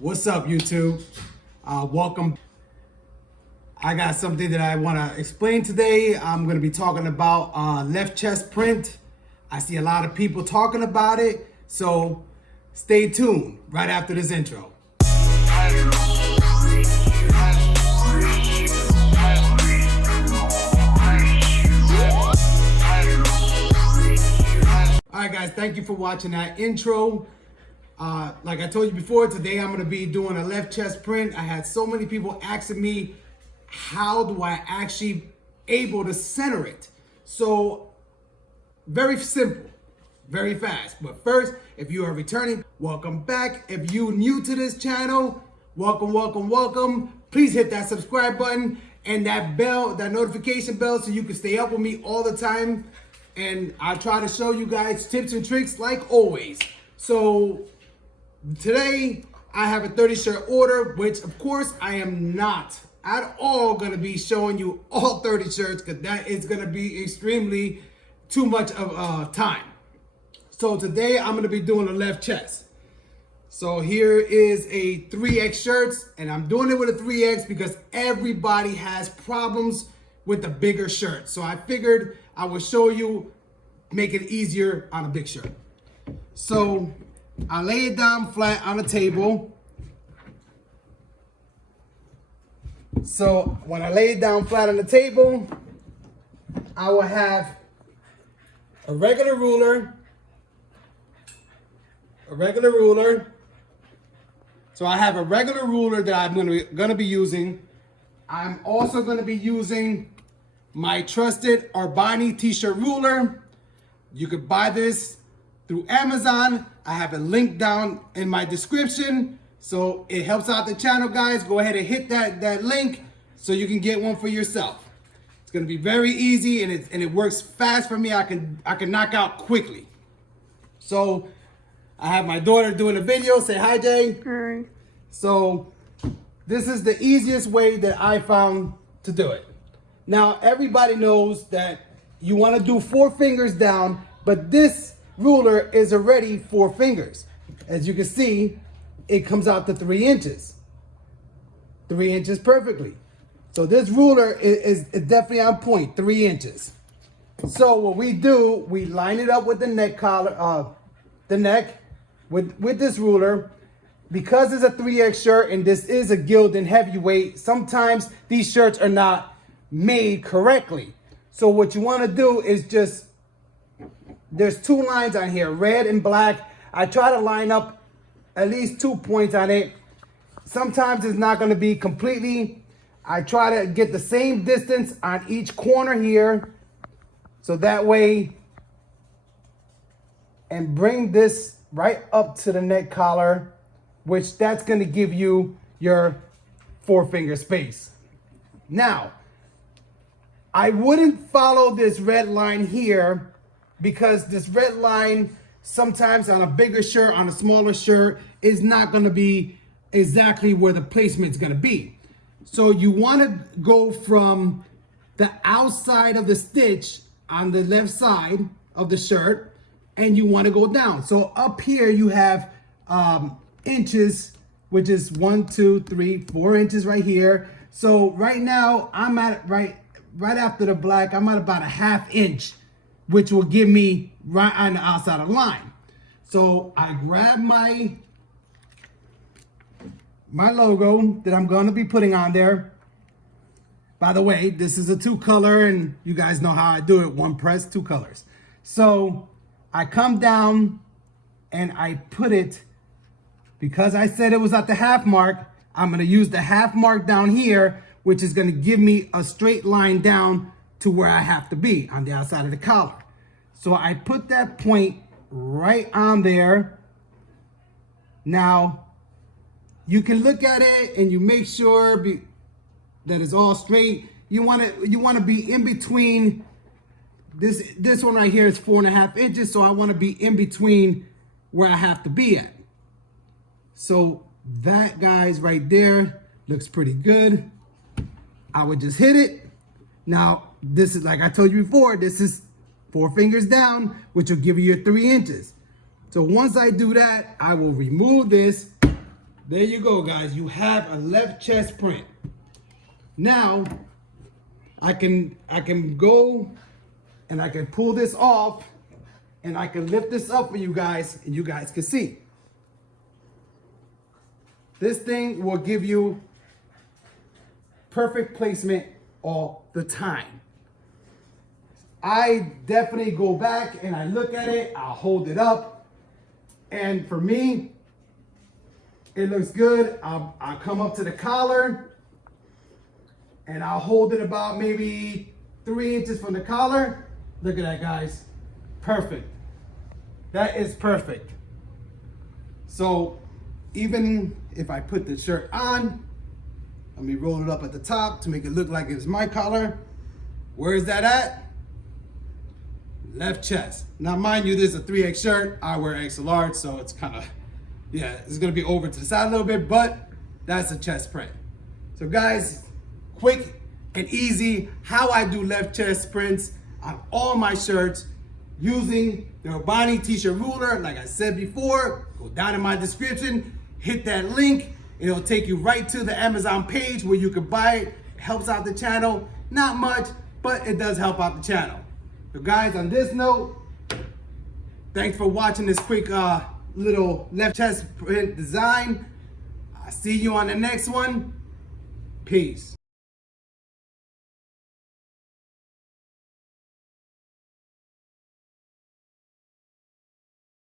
What's up, YouTube? Welcome. I got something that I want to explain today. I'm going to be talking about left chest print. I see a lot of people talking about it, so stay tuned right after this intro. All right, guys, thank you for watching that intro. Like I told you before, today I'm going to be doing a left chest print. I had so many people asking me, how do I actually able to center it? So very simple, very fast. But first, if you are returning, welcome back. If you new to this channel, welcome. Please hit that subscribe button and that bell, that notification bell, so you can stay up with me all the time. And I try to show you guys tips and tricks like always. So today I have a 30 shirt order, which of course I am not at all going to be showing you all 30 shirts, because that is going to be extremely too much of time. So today I'm going to be doing a left chest. So here is a 3X shirts, and I'm doing it with a 3X because everybody has problems with the bigger shirt. So I figured I would show you, make it easier on a big shirt. So I lay it down flat on the table. So when I lay it down flat on the table, I will have a regular ruler. So I have a regular ruler that I'm gonna be using. I'm also gonna be using my trusted Arbani t-shirt ruler. You could buy this through Amazon. I have a link down in my description. So it helps out the channel, guys. Go ahead and hit that link so you can get one for yourself. It's gonna be very easy, and it works fast for me. I can knock out quickly. So I have my daughter doing a video. Say hi, Jay. Hi. So this is the easiest way that I found to do it. Now everybody knows that you want to do 4 fingers down, but this ruler is already 4 fingers. As you can see, it comes out to 3 inches. 3 inches perfectly. So this ruler is definitely on point, 3 inches. So what we do, we line it up with the neck collar, the neck with this ruler. Because it's a 3X shirt and this is a Gildan heavyweight, sometimes these shirts are not made correctly. So what you want to do is just, there's 2 lines on here, red and black. I try to line up at least 2 points on it. Sometimes it's not going to be completely. I try to get the same distance on each corner here, so that way, and bring this right up to the neck collar, which that's going to give you your 4 finger space. Now, I wouldn't follow this red line here, because this red line sometimes on a bigger shirt, on a smaller shirt, is not going to be exactly where the placement is going to be. So you want to go from the outside of the stitch on the left side of the shirt, and you want to go down. So up here you have inches, which is 1, 2, 3, 4 inches right here. So right now I'm at right after the black, I'm at about a 1/2 inch, which will give me right on the outside of the line. So I grab my logo that I'm going to be putting on there. By the way, this is a 2 color, and you guys know how I do it, 1 press, 2 colors. So I come down and I put it, because I said it was at the 1/2 mark, I'm going to use the 1/2 mark down here, which is going to give me a straight line down to where I have to be on the outside of the collar. So I put that point right on there. Now, you can look at it and you make sure that it's all straight. You want to be in between. This one right here is 4.5 inches, so I want to be in between where I have to be at. So that, guys, right there looks pretty good. I would just hit it. Now, this is, like I told you before, this is 4 fingers down, which will give you your 3 inches. So once I do that, I will remove this, There you go, guys. You have a left chest print. Now, I can go and I can pull this off and I can lift this up for you guys and you guys can see. This thing will give you perfect placement all the time. I definitely go back and I look at it, I'll hold it up, and for me, it looks good. I'll come up to the collar and I'll hold it about maybe 3 inches from the collar. Look at that, guys. Perfect. That is perfect. So even if I put the shirt on, let me roll it up at the top to make it look like it's my collar. Where is that at? Left chest. Now, mind you, this is a 3X shirt. I wear extra large, so it's kind of, yeah, it's gonna be over to the side a little bit, but that's a chest print. So guys, quick and easy, how I do left chest prints on all my shirts using the Albani t-shirt ruler. Like I said before, go down in my description, hit that link, and it'll take you right to the Amazon page where you can buy it. It helps out the channel. Not much, but it does help out the channel. So guys, on this note, thanks for watching this quick little left chest print design. I'll see you on the next one. Peace.